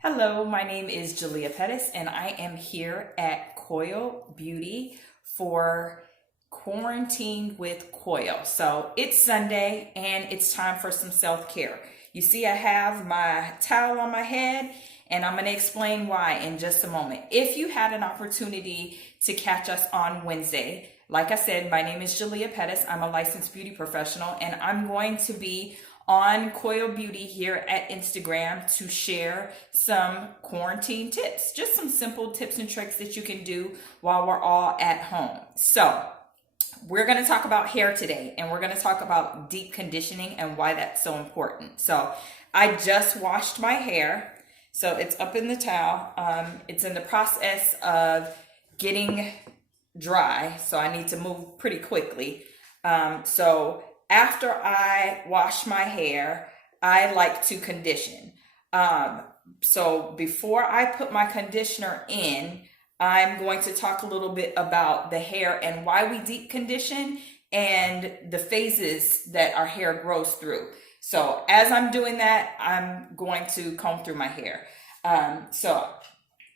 Hello, my name is Jalia Pettis, and I am here at Coil Beauty for Quarantine with Coil. So it's Sunday and it's time for some self-care. You see, I have my towel on my head, and I'm going to explain why in just a moment. If you had an opportunity to catch us on Wednesday, like I said, my name is Jalia Pettis. I'm a licensed beauty professional, and I'm going to be on Coil Beauty here at Instagram to share some quarantine tips, just some simple tips and tricks that you can do while we're all at home. So we're going to talk about hair today, and we're going to talk about deep conditioning and why that's so important. So I just washed my hair, so it's up in the towel. It's in the process of getting dry, so I need to move pretty quickly. So after I wash my hair, I like to condition. So before I put my conditioner in, I'm going to talk a little bit about the hair and why we deep condition and the phases that our hair grows through. So as I'm doing that, I'm going to comb through my hair. So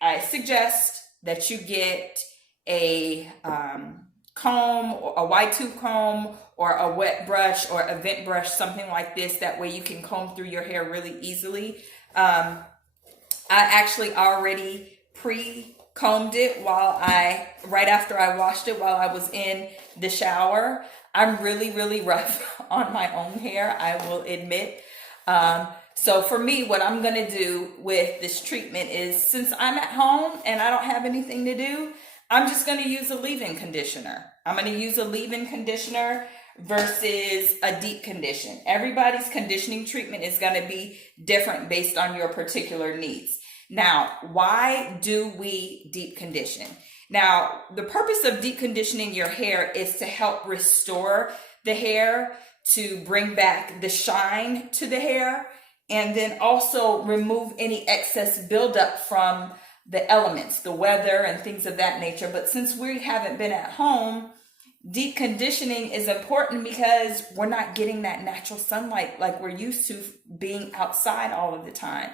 I suggest that you get a comb, or a wide tooth comb, or a wet brush or a vent brush, something like this. That way you can comb through your hair really easily. I actually already pre-combed it right after I washed it while I was in the shower. I'm really rough on my own hair, I will admit. So for me, what I'm going to do with this treatment is, since I'm at home and I don't have anything to do, I'm just going to use a leave-in conditioner. I'm going to use a leave-in conditioner versus a deep condition. Everybody's conditioning treatment is going to be different based on your particular needs. Now, why do we deep condition? Now, the purpose of deep conditioning your hair is to help restore the hair, to bring back the shine to the hair, and then also remove any excess buildup from the elements, the weather, and things of that nature. But since we haven't been at home, deep conditioning is important because we're not getting that natural sunlight like we're used to being outside all of the time.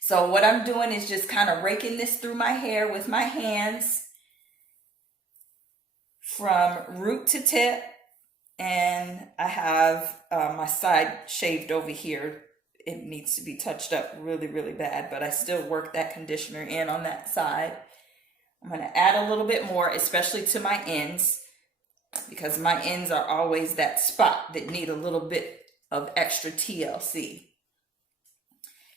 So what I'm doing is just kind of raking this through my hair with my hands from root to tip. And I have my side shaved over here. It needs to be touched up really bad, but I still work that conditioner in on that side. I'm going to add a little bit more, especially to my ends, because my ends are always that spot that need a little bit of extra TLC.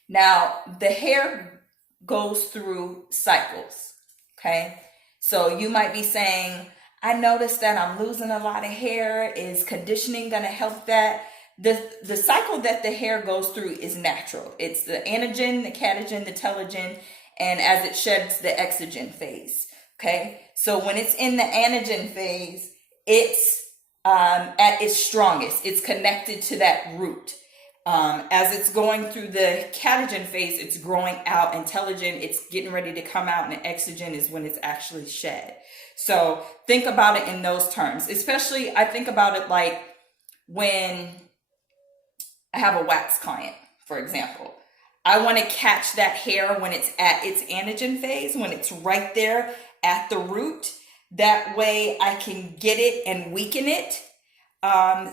Now, the hair goes through cycles, okay? So you might be saying, I noticed that I'm losing a lot of hair. Is conditioning going to help that? The cycle that the hair goes through is natural. It's the anagen, the catagen, the telogen, and as it sheds, the exogen phase. Okay, so when it's in the anagen phase, it's at its strongest. It's connected to that root. As it's going through the catagen phase, it's growing out, and telogen, it's getting ready to come out, and the exogen is when it's actually shed. So think about it in those terms. Especially, I think about it like when I have a wax client, for example. I want to catch that hair when it's at its anagen phase, when it's right there at the root. That way I can get it and weaken it,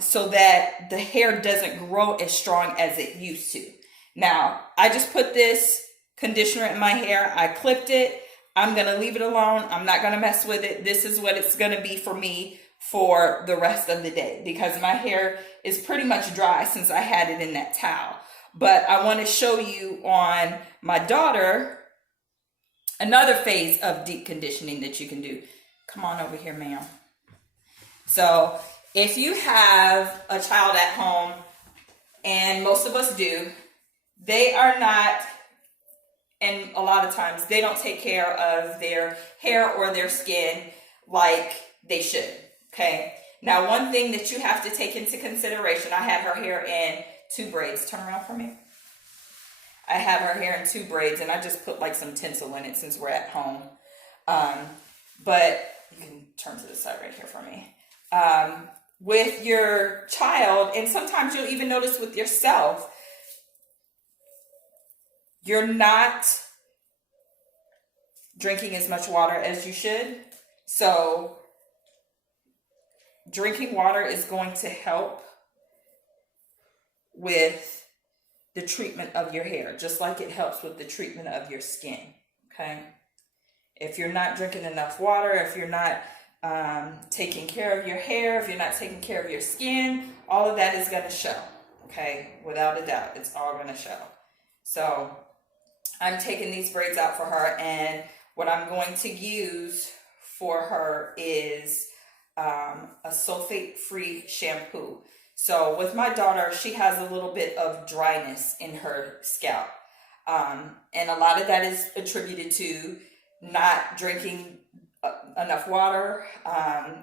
so that the hair doesn't grow as strong as it used to. Now, I just put this conditioner in my hair. I clipped it. I'm going to leave it alone. I'm not going to mess with it. This is what it's going to be for me for the rest of the day, because my hair is pretty much dry since I had it in that towel. But I want to show you on my daughter another phase of deep conditioning that you can do. Come on over here, ma'am. So if you have a child at home, and most of us do, they are not, and a lot of times they don't take care of their hair or their skin like they should. Okay. Now, one thing that you have to take into consideration, I had her hair in 2 braids. Turn around for me. I have her hair in 2 braids, and I just put like some tinsel in it since we're at home. But you can turn to the side right here for me. With your child, and sometimes you'll even notice with yourself, you're not drinking as much water as you should. So drinking water is going to help with the treatment of your hair, just like it helps with the treatment of your skin. Okay. If you're not drinking enough water, if you're not taking care of your hair, if you're not taking care of your skin, all of that is going to show. Okay. Without a doubt, it's all going to show. So I'm taking these braids out for her, and what I'm going to use for her is a sulfate-free shampoo. So with my daughter, she has a little bit of dryness in her scalp. And a lot of that is attributed to not drinking enough water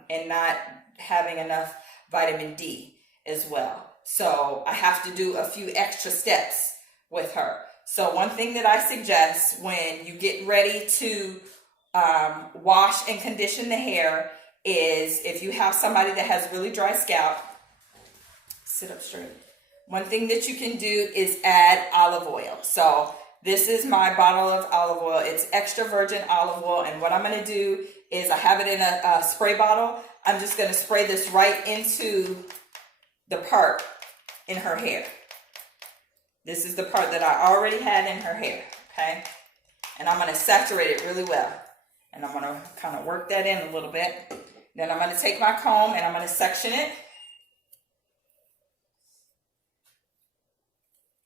and not having enough vitamin D as well. So I have to do a few extra steps with her. So one thing that I suggest when you get ready to wash and condition the hair is, if you have somebody that has really dry scalp, sit up straight. One thing that you can do is add olive oil. So this is my bottle of olive oil. It's extra virgin olive oil. And what I'm going to do is, I have it in a spray bottle. I'm just going to spray this right into the part in her hair. This is the part that I already had in her hair, okay? And I'm going to saturate it really well. And I'm going to kind of work that in a little bit. Then I'm going to take my comb and I'm going to section it.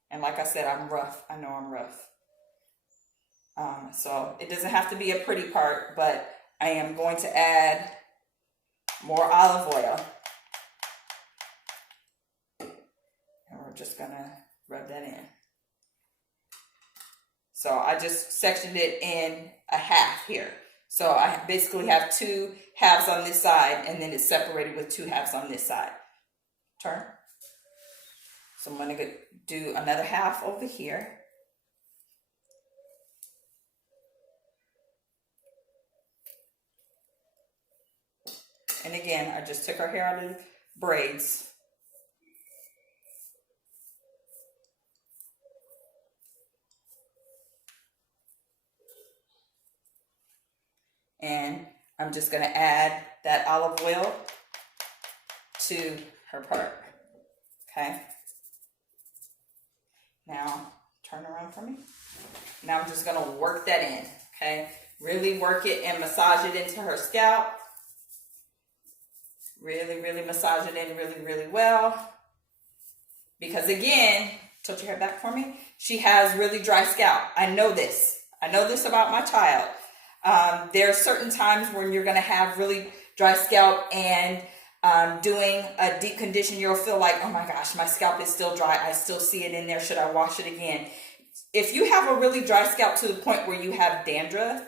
And like I said, I'm rough. I know I'm rough. So it doesn't have to be a pretty part, but I am going to add more olive oil. And we're just going to rub that in. So I just sectioned it in a half here. So I basically have two halves on this side, and then it's separated with two halves on this side. Turn. So I'm going to do another half over here. And again, I just took her hair out of the braids. And I'm just going to add that olive oil to her part. Okay. Now, turn around for me. Now I'm just going to work that in. Okay. Really work it and massage it into her scalp. Really, really massage it in really, really well. Because again, tilt your hair back for me. She has really dry scalp. I know this. I know this about my child. There are certain times when you're going to have really dry scalp, and doing a deep condition, you'll feel like, oh my gosh, my scalp is still dry. I still see it in there. Should I wash it again? If you have a really dry scalp to the point where you have dandruff,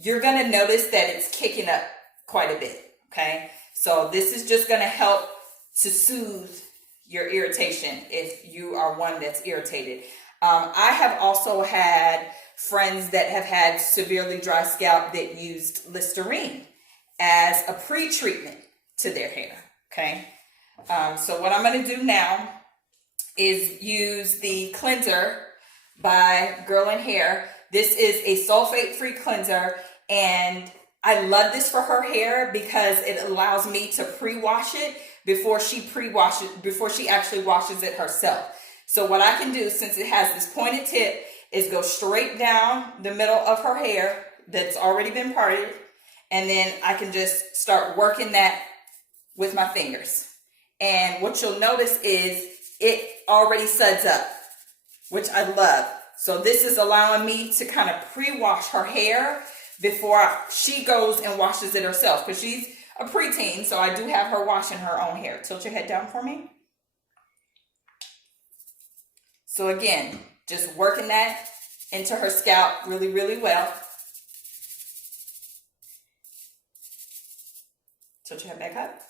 you're going to notice that it's kicking up quite a bit. Okay. So this is just going to help to soothe your irritation if you are one that's irritated. I have also had friends that have had severely dry scalp that used Listerine as a pre-treatment to their hair. Okay. So what I'm going to do now is use the cleanser by Girl in Hair. This is a sulfate-free cleanser, and I love this for her hair because it allows me to pre-wash it before she actually washes it herself. So what I can do, since it has this pointed tip, is go straight down the middle of her hair that's already been parted, and then I can just start working that with my fingers. And what you'll notice is it already suds up, which I love. So this is allowing me to kind of pre-wash her hair before she goes and washes it herself, because she's a preteen, so I do have her washing her own hair. Tilt your head down for me. So again, just working that into her scalp really, really well. Tilt your head back up.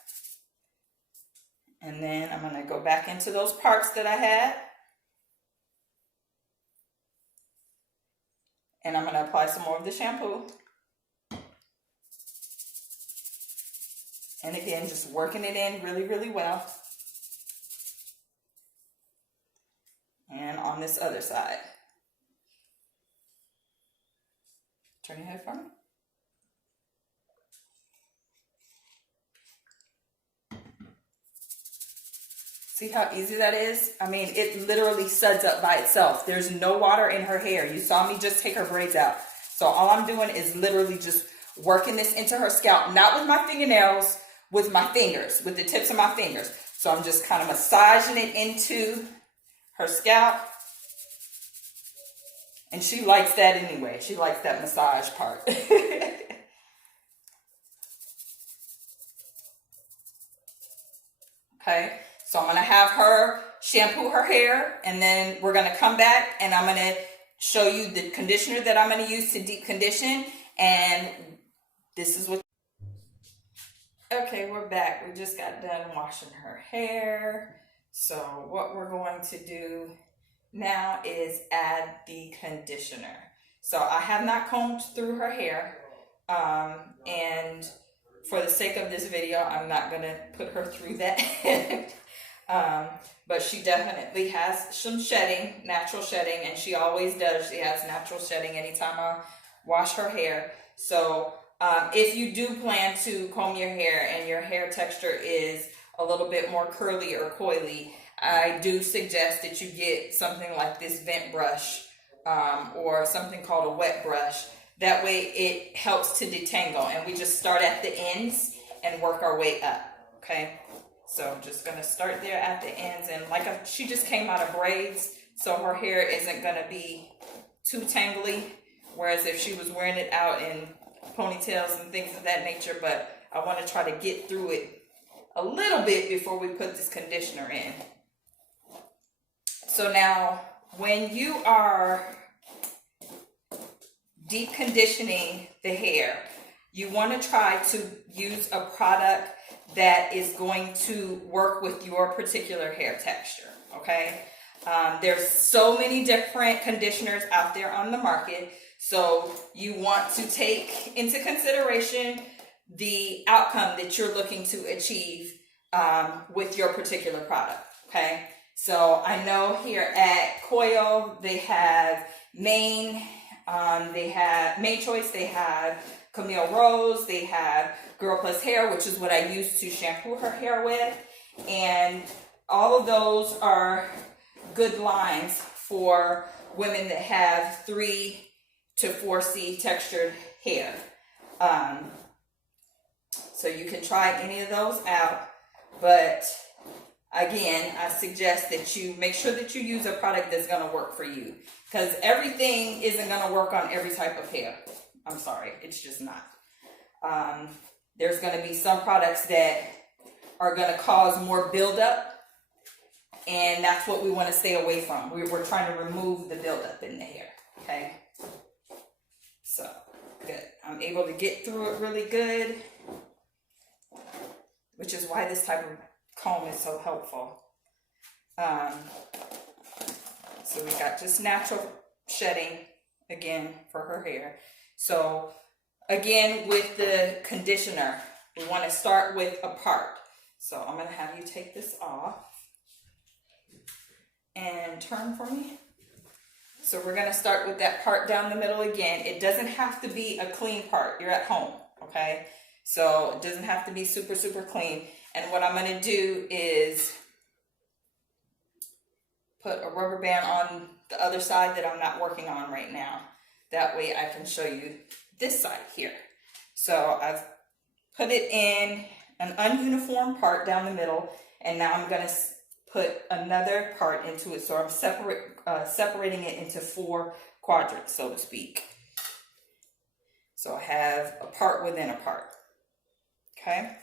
And then I'm going to go back into those parts that I had. And I'm going to apply some more of the shampoo. And again, just working it in really, really well. And on this other side. Turn your head for me. See how easy that is? I mean, it literally suds up by itself. There's no water in her hair. You saw me just take her braids out. So all I'm doing is literally just working this into her scalp, not with my fingernails, with my fingers, with the tips of my fingers. So I'm just kind of massaging it into her scalp. And she likes that anyway. She likes that massage part. Okay, so I'm going to have her shampoo her hair, and then we're going to come back and I'm going to show you the conditioner that I'm going to use to deep condition. And this is what... Okay, we're back. We just got done washing her hair. So what we're going to do now is add the conditioner. So I have not combed through her hair, and for the sake of this video, I'm not going to put her through that. But she definitely has some shedding, natural shedding, and she always does. She has natural shedding anytime I wash her hair. So if you do plan to comb your hair and your hair texture is a little bit more curly or coily, I do suggest that you get something like this vent brush, or something called a wet brush. That way it helps to detangle, and we just start at the ends and work our way up. Okay, so I'm just going to start there at the ends, and she just came out of braids, so her hair isn't going to be too tangly, whereas if she was wearing it out in ponytails and things of that nature. But I want to try to get through it a little bit before we put this conditioner in. So now when you are deep conditioning the hair, you want to try to use a product that is going to work with your particular hair texture. Okay, there's so many different conditioners out there on the market, so you want to take into consideration the outcome that you're looking to achieve with your particular product. Okay, so I know here at Coil they have Main Choice, they have Camille Rose, they have Girl Plus Hair, which is what I use to shampoo her hair with, and all of those are good lines for women that have 3 to 4C textured hair. So you can try any of those out, but again, I suggest that you make sure that you use a product that's going to work for you, because everything isn't going to work on every type of hair. I'm sorry, it's just not. There's going to be some products that are going to cause more buildup, and that's what we want to stay away from. We're trying to remove the buildup in the hair. Okay, so good. I'm able to get through it really good, which is why this type of comb is so helpful. So we got just natural shedding again for her hair. So again, with the conditioner, we want to start with a part. So I'm going to have you take this off and turn for me. So we're going to start with that part down the middle again. It doesn't have to be a clean part. You're at home, okay? So it doesn't have to be super, super clean. And what I'm going to do is put a rubber band on the other side that I'm not working on right now. That way I can show you this side here. So I've put it in an ununiform part down the middle, and now I'm going to put another part into it. So I'm separating it into 4 quadrants, so to speak. So I have a part within a part. Okay?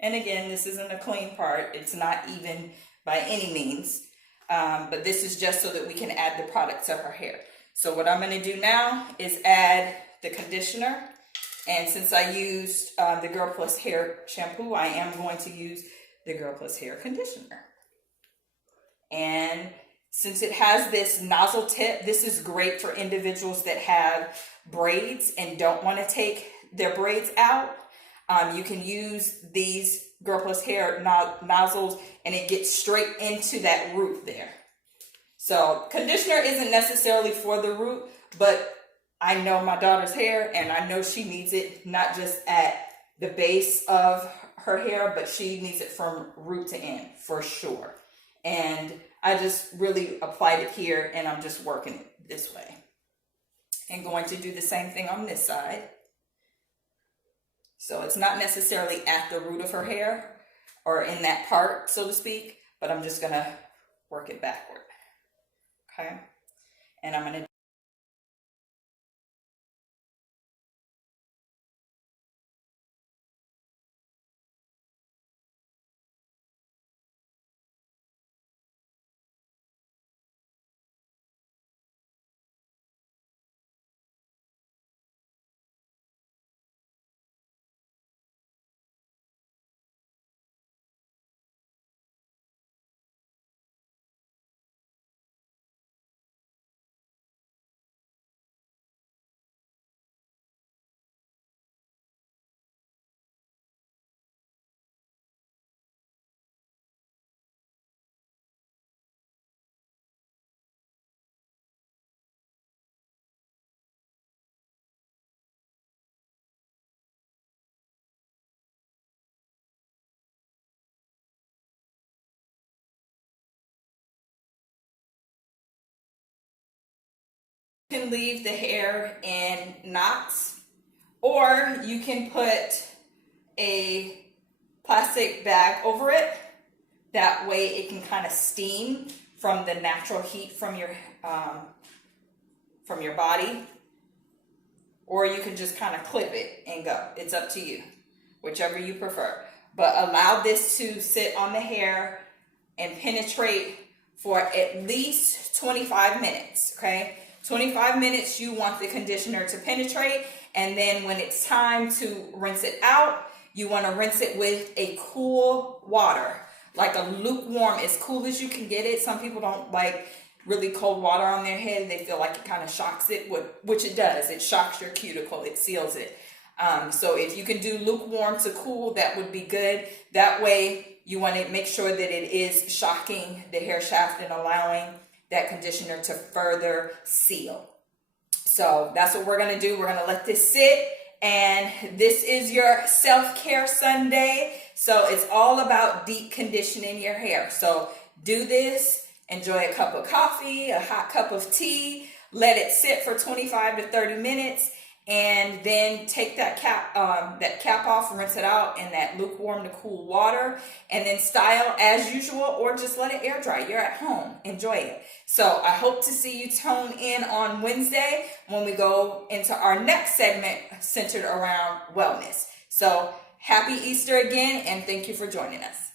And again, this isn't a clean part. It's not even by any means. But this is just so that we can add the product to her hair. So what I'm going to do now is add the conditioner. And since I used the Girl Plus Hair shampoo, I am going to use the Girl Plus Hair conditioner. And since it has this nozzle tip, this is great for individuals that have braids and don't want to take their braids out. You can use these Girl Plus Hair nozzles, and it gets straight into that root there. So conditioner isn't necessarily for the root, but I know my daughter's hair, and I know she needs it not just at the base of her hair, but she needs it from root to end for sure. And I just really applied it here, and I'm just working it this way. And going to do the same thing on this side. So it's not necessarily at the root of her hair or in that part, so to speak, but I'm just gonna work it backward. Okay, and I'm gonna can leave the hair in knots, or you can put a plastic bag over it. That way it can kind of steam from the natural heat from your body, or you can just kind of clip it and go. It's up to you, whichever you prefer. But allow this to sit on the hair and penetrate for at least 25 minutes, okay? 25 minutes you want the conditioner to penetrate, and then when it's time to rinse it out, you want to rinse it with a cool water, like a lukewarm, as cool as you can get it. Some people don't like really cold water on their head. They feel like it kind of shocks it, which it does. It shocks your cuticle, it seals it. So if you can do lukewarm to cool, that would be good. That way you want to make sure that it is shocking the hair shaft and allowing that conditioner to further seal. So that's what we're going to do. We're going to let this sit, and this is your self-care Sunday. So it's all about deep conditioning your hair. So do this, enjoy a cup of coffee, a hot cup of tea, let it sit for 25 to 30 minutes, and then take that cap off, rinse it out in that lukewarm to cool water, and then style as usual, or just let it air dry. You're at home, enjoy it. So I hope to see you tune in on Wednesday when we go into our next segment centered around wellness. So happy Easter again, and thank you for joining us.